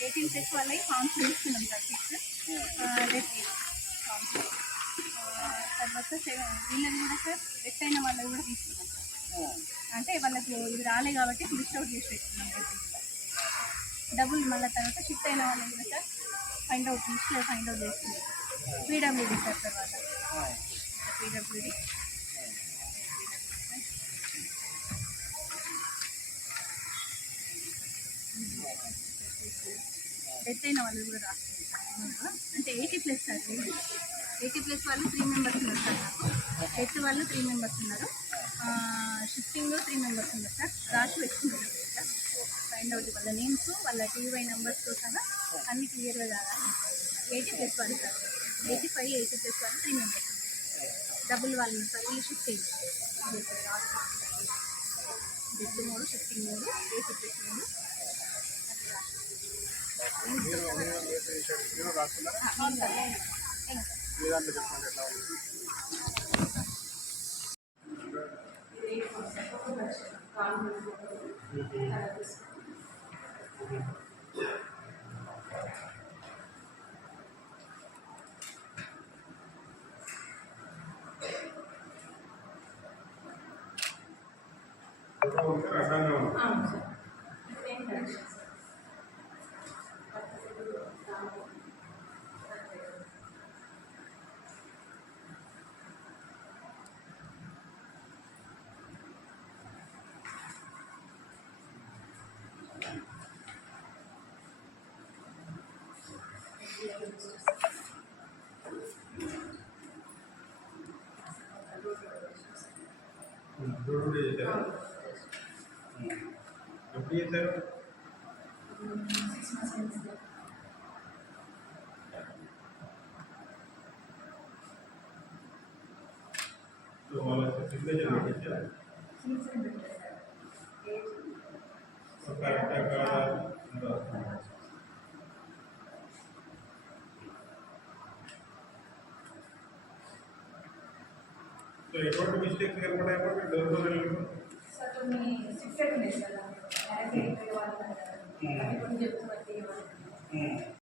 18+ వాళ్ళవి ఫామ్స్ తీసుకున్నాం సార్ 6 రేపు ఫామ్స్. తర్వాత వీళ్ళని కూడా సార్ డెత్ అయిన వాళ్ళవి కూడా తీసుకున్నాం సార్. అంటే వాళ్ళకి ఇది రాలే కాబట్టి లిస్ట్ అవుట్ చేసి పెట్టుకున్నాం బేసిక్గా. డబ్బులు మళ్ళీ తర్వాత షిఫ్ట్ అయిన వాళ్ళని కూడా సార్ ఫైండ్ అవుట్ చేస్తున్నాం. పీడబ్ల్యూడీ సార్ తర్వాత పీడబ్ల్యూడీ డెత్ అయిన వాళ్ళు కూడా రాస్తున్నారు. అంటే 80+ సార్ 80+ వాళ్ళు 3 మెంబర్స్ ఉన్నారు సార్. నాకు డెత్ వాళ్ళు 3 మెంబర్స్ ఉన్నారు. షిఫ్టింగ్ 3 మెంబర్స్ ఉన్నారు సార్. రాసి పెట్టుకున్నారు సార్. ఫైండ్ అవుట్ వాళ్ళ నేమ్స్ వాళ్ళ టీవై నెంబర్స్తో సహా అన్ని క్లియర్గా కావాలి. 80+ వాళ్ళు సార్. 85, 80+ వాళ్ళు 3 మెంబర్స్ ఉన్నారు. డబుల్ వాళ్ళు సార్. ఈ షిఫ్టింగ్ డెత్ 3, షిఫ్టింగ్ 3, 80+ 3 ఎప్పుడు చేశారు? 6 months. వాళ్ళకి సిగ్నేచర్ పెట్టించారు. కరెక్ట్గా కావాలి. సో ఎటువంటి మిస్టేక్స్ ఏర్పడాయి? డోర్ సార్ కొన్ని షిఫ్టెడ్ ఉన్నాయి సార్. డైరెక్ట్ 80 వాళ్ళు చెప్తున్నారు.